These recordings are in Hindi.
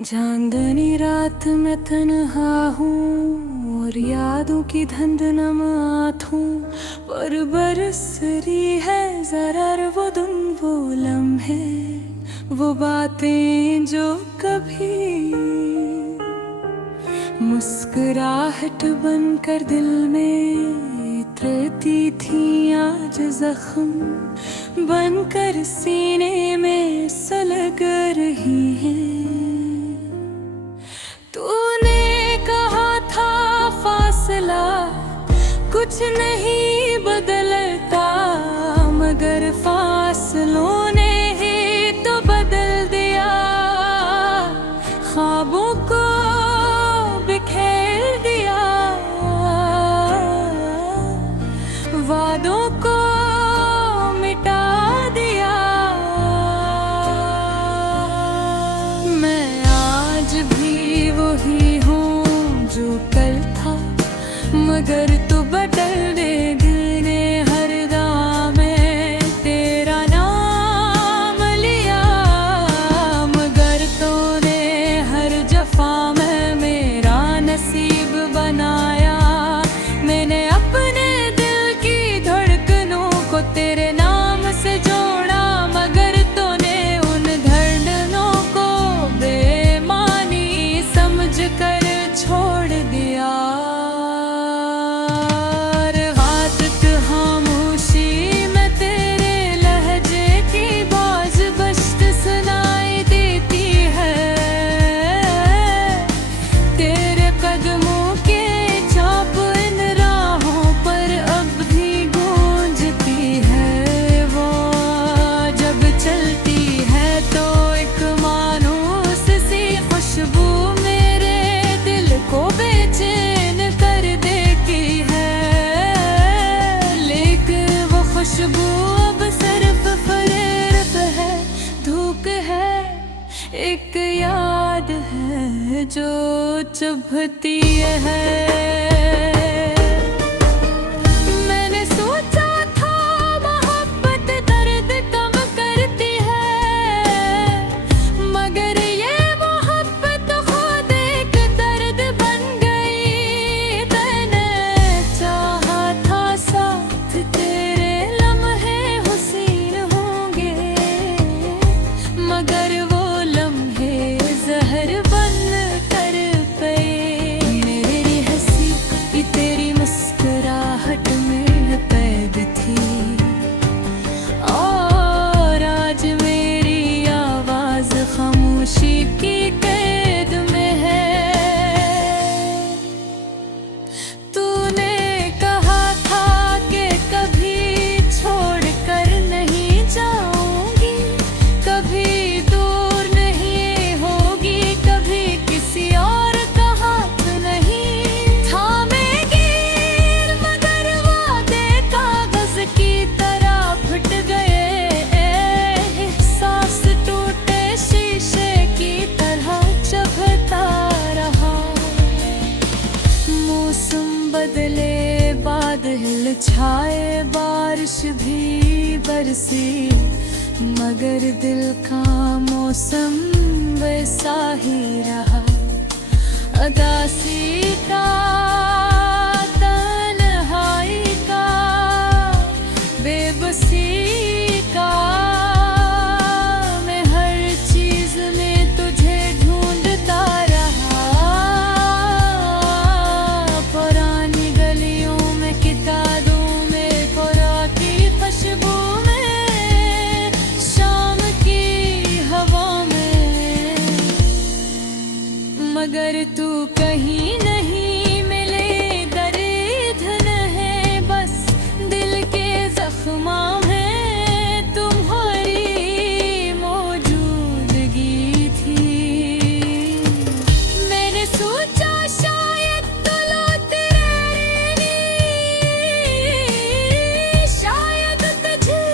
चांदनी रात में तन्हा हूँ और यादों की धुंध नमात हूँ, पर बरस रही है जरा वो धुन, वो लम्हे, वो बातें जो कभी मुस्कुराहट बनकर दिल में उतरती थी, आज जख्म बनकर सीने में सुलग रही हैं। तूने कहा था फासला कुछ नहीं बदलता, मगर फासलों ने ही तो बदल दिया। ख्वाबों को बिखेर दिया, वादों को मिटा दिया। मैं आज भी वही हूँ जो कल था, मगर तू बदल दे। दिल ने हर गाँव में तेरा नाम लिया, मगर तूने हर जफा में मेरा नसीब बनाया। मैंने अपने दिल की धड़कनों को तेरे नाम से जोड़ा, मगर तूने उन धड़कनों को बेमानी समझ कर छोड़ दिया। आदत खामोशी में तेरे लहजे की बाज बश्त सुनाई देती है, तेरे कदमों के छाप इन राहों पर अब भी गूंजती है। वो जब चलती है तो एक मानूस सी खुशबू मेरे दिल को बेचैन कर देती है, लेकिन वो खुशबू अब सिर्फ फरेब है, धूप है, एक याद है जो चुभती है। मैंने सोचा था मोहब्बत दर्द कम करती है, मगर ये मोहब्बत खुद एक दर्द बन गई। मैंने चाहा था साथ तेरे लम्हे हसीन होंगे, मगर वो लम्हे जहर बन कर पे। मेरी हंसी ये तेरी मुस्कुराहट में कैद थी, और आज मेरी आवाज खामोशी की कैद में है। तूने कहा था कि कभी छोड़ कर नहीं जाऊंगी, कभी दूर नहीं होगी, कभी किसी और का हाथ नहीं थामेगी, मगर वादे कागज की तरह फट गए। सांस टूटे शीशे की तरह चुभता रहा। मौसम बदले, बादल छाए, बारिश भी बरसी, मगर दिल का मौसम वैसा ही रहा। उदासी का, तन्हाई का, बेबसी का, मैं हर चीज में तुझे ढूंढता रहा। पुरानी गलियों में, किताबों में, पुरानी की खुशबू में, शाम की हवा में, मगर तू कहीं नहीं मिले। दर्द है बस दिल के जख्मां में तुम्हारी मौजूदगी थी। मैंने सोचा शायद तो लौट रहनी, शायद तुझे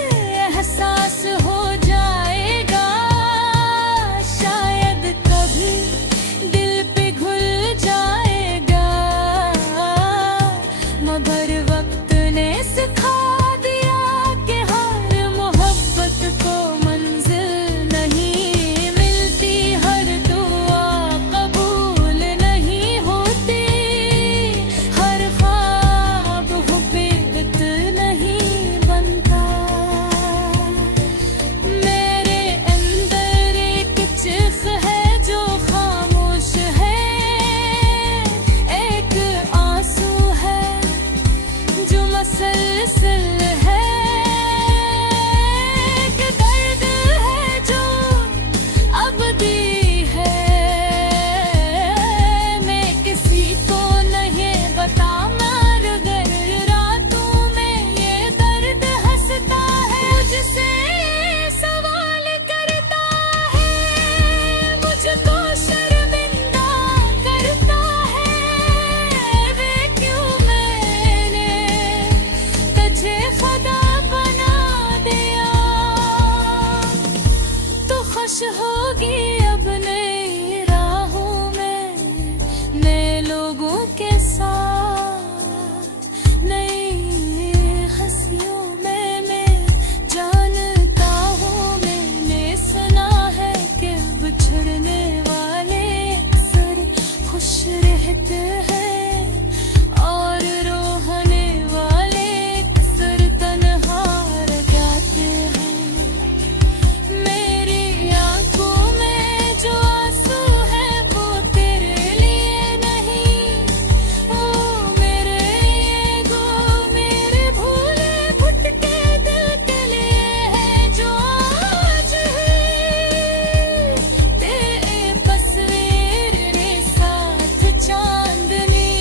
एहसास हो जाएगा, शायद कभी दिल पे घुल मुझे खुदा बना दिया। तो खुश होगी अब नई राहों में, नए लोगों के साथ, नई हंसियों में। मैं जानता हूँ, मैंने सुना है कि बिछड़ने वाले अक्सर खुश रहते हैं और रोने वाले अक्सर तन्हा रह जाते हैं। मेरी आंखों में जो आंसू है वो तेरे लिए नहीं, वो मेरे ईगो, मेरे भूले भुटके दिल के लिए है। जो आज है तेरे तस्वीर के साथ चांदनी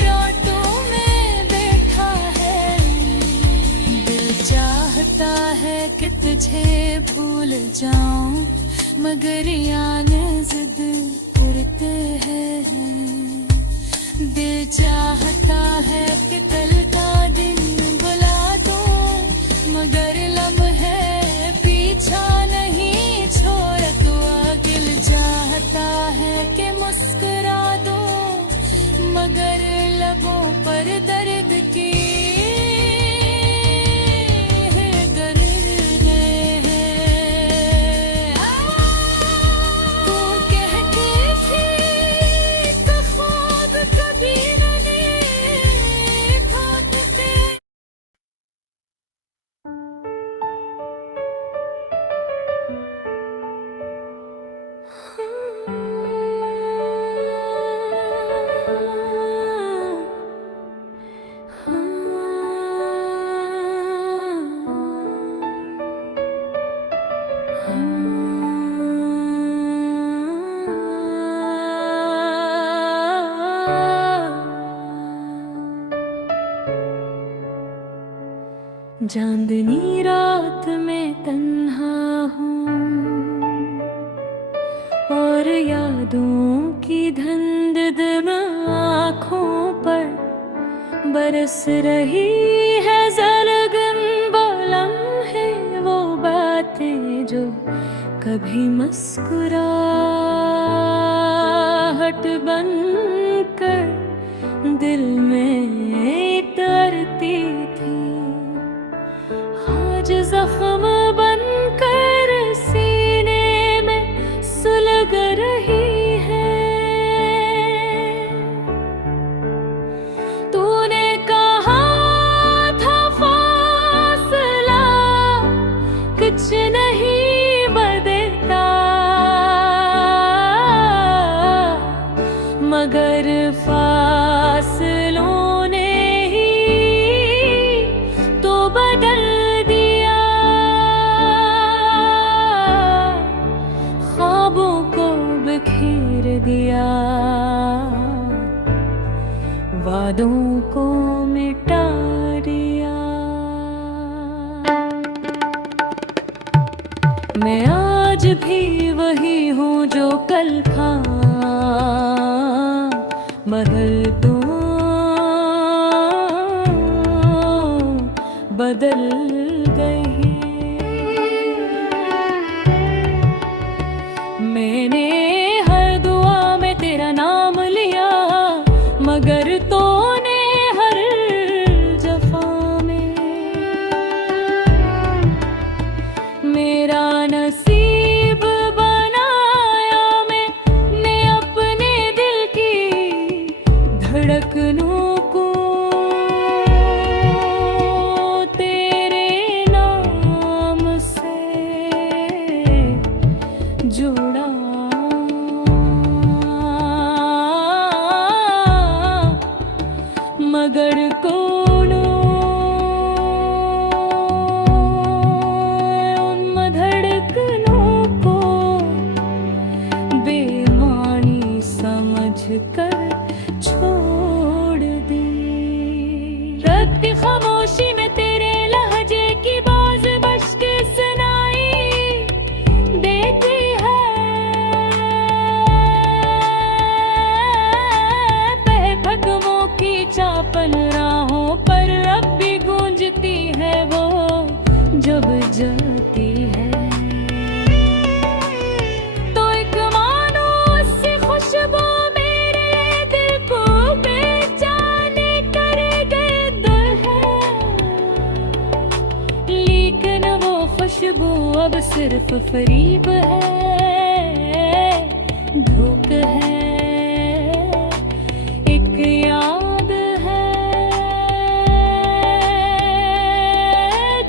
रातों में बैठा है। दिल चाहता है कि तुझे भूल जाऊं, मगर याने जिद करते हैं। दिल चाहता है कि कल का दिन बुला दूं, मगर लम्हे पीछा नहीं छोड़ तू। दिल चाहता है कि मुस्कुरा दूं, मगर लबों पर दर्द की चांदनी रात में तन्हा हूँ और यादों की धुंध दिल आँखों पर बरस रही है। जलगन वो लम्हे, वो बातें जो कभी मुस्कुराहट बनकर दिल में तरती थी, आज जख्म बनकर सीने में सुलग रही है। तूने कहा था फासला कुछ नहीं बदलता, मगर फासलों ने ही तो बदल दिया। ख्वाबों को बिखेर दिया, वादों को मिटा दिया। मैं आज भी वही हूँ जो कल था, महल तो बदल गई। मैंने हर दुआ में तेरा नाम लिया, मगर तूने हर जफा में मेरा नसीब बनाया। मैंने अपने दिल की धड़कनों को तेरे नाम खुशबू अब सिर्फ फरीब है, धूप है, एक याद है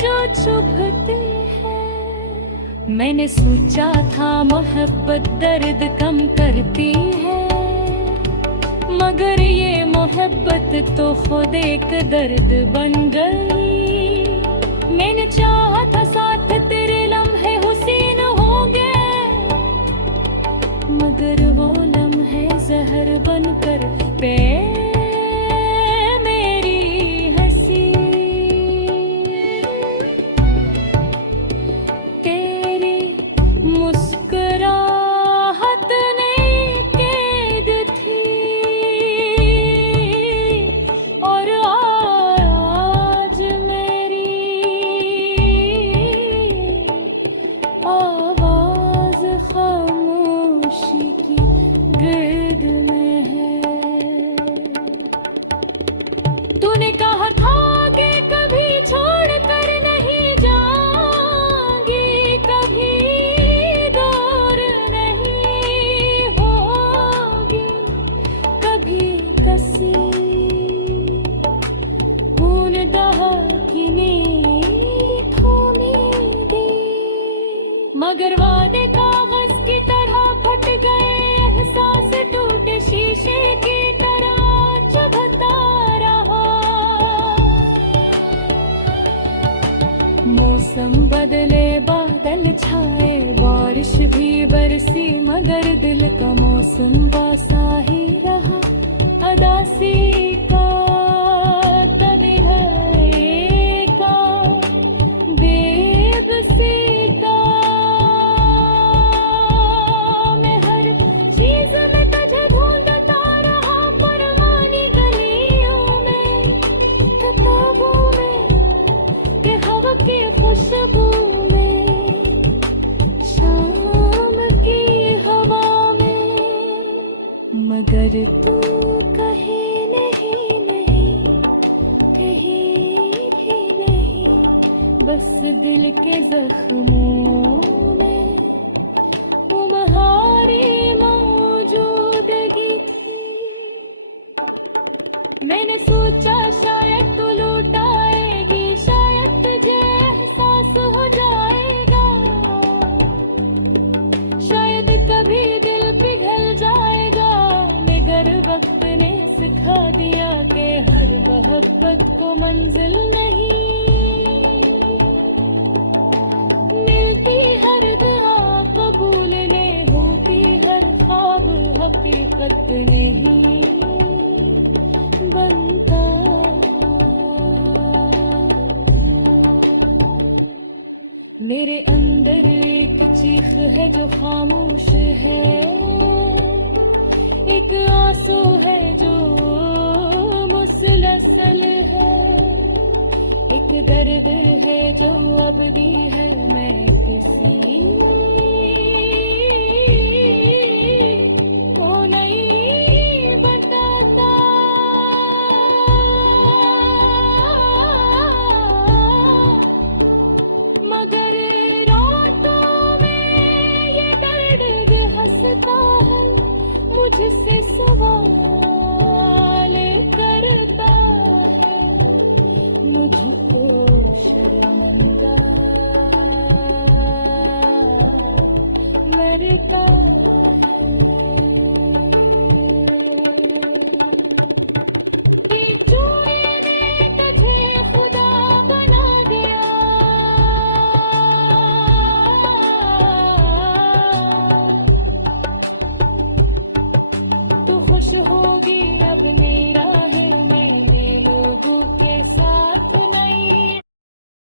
जो चुभती है। मैंने सोचा था मोहब्बत दर्द कम करती है, मगर ये मोहब्बत तो खुद एक दर्द बन गई। मैंने चाहा था साथ तेरे लम्हे हुसीन होंगे, मगर वो लम्हे जहर बनकर पे मेरी हंसी। तेरी मुस्कुराहट ने कैद थी, और आज मेरी आवाज खामोशी की गिर्द में है। तूने कहा था कि कभी छोड़ कर नहीं जाऊंगी, कभी दूर नहीं होगी, कभी कसी पूर्णतः की नींद उम्मीदें। मगर वादे कागज की तरह फट गए, एहसास टूटे शीशे की तरह चुभता रहा। मौसम बदले, बादल छाए, बारिश भी बरसी, मगर दिल का मौसम वैसा ही रहा। अदासी का तन्हाई का, बेबसी का, मैं हर चीज में तुझे ढूंढता रहा, पुरानी गलियों में, किताबों में, के हवा की खुशबू में, शाम की हवा में। मगर तू कहीं नहीं, नहीं कहीं भी नहीं, बस दिल के जख्मों में तुम्हारी मौजूदगी थी। मैंने सोचा शायद तू लौट आएगी, शायद तुझे एहसास हो जाएगा, शायद कभी दिल पिघल जाएगा। मगर वक्त ने सिखा दिया कि हर मोहब्बत को मंजिल नहीं मिलती, हर दुआ कबूल ने होती, हर ख्वाब हकीकत नहीं बनता। मेरे अंदर एक चीख है जो खामोश है, एक आंसू है जो मुसलसल है, एक दर्द है जो अबदी है। मैं किसी को नहीं बताता, मगर रातों में ये दर्द हंसता है, मुझसे सवाल करता है, मुझको शर्मिंदा मरता